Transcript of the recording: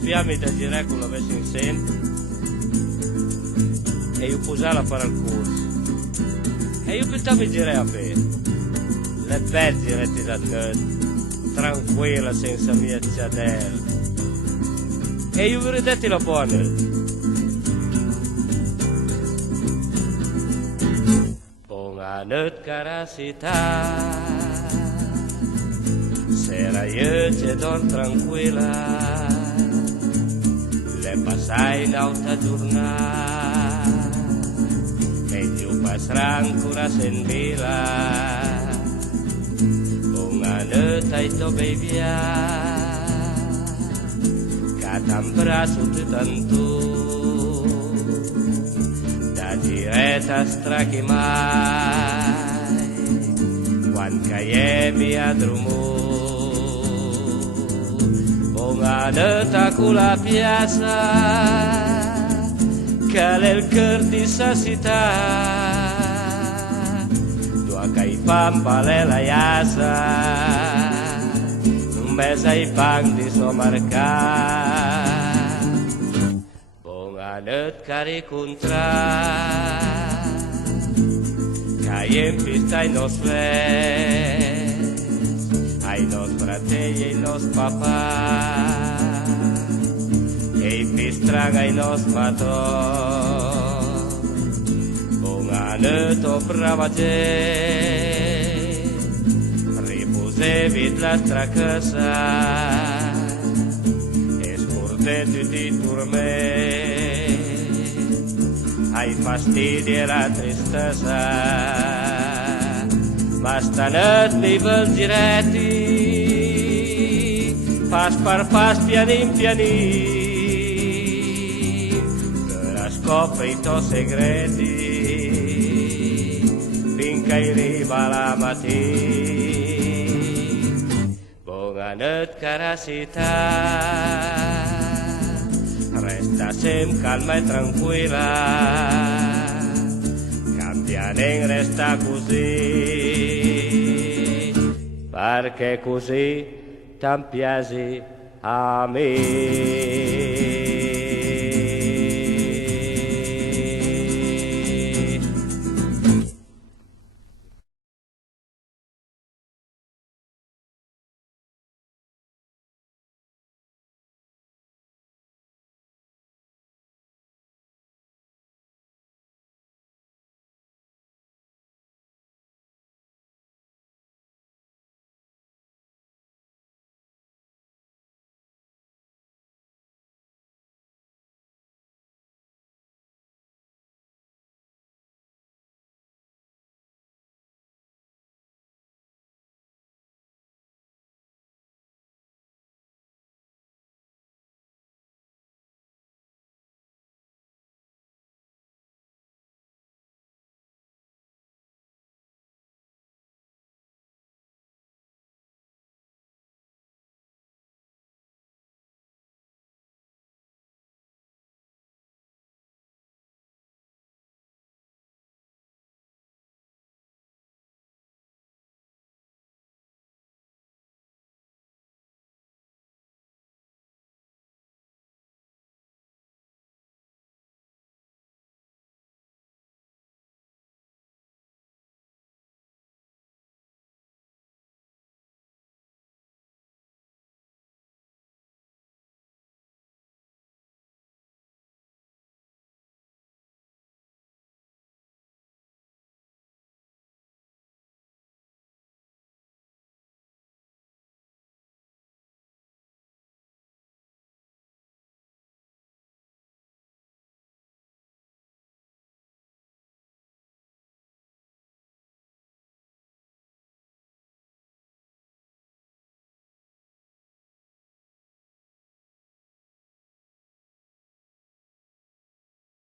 piami da girare con la veste in sempre e io posare a fare il corso e io pensavo di girare a te le belle girette da te tranquilla senza mia ciadella e io vi ridetti la buona buonanotte carasità sera io ci dormo tranquilla le passai un'altra giornata e tu passerà ancora senvila buonanotte ai tuoi baby che t'abbraccio tutto tanto da diretta strachi mai quando caemi a drumo buonanotte con la piazza che è il cœur di sa città tua che i pampa la iasa un mese ai pan di sua marca buonanotte cari contra che in pista i nostri ai nostri fratelli e i nostri papà e i pistraga ai nostri matori buonanotte brava gente riposevi la nostra casa e scordate tutti turmenti ai fastidi e la tristezza ma stanotte mi vel diretti pas per pas pianin pianin per scopri i tuoi segreti finché arriva la mattina buonanotte cara città resta sempre calma e tranquilla Campianeng resta così perché così t'ampiasi a me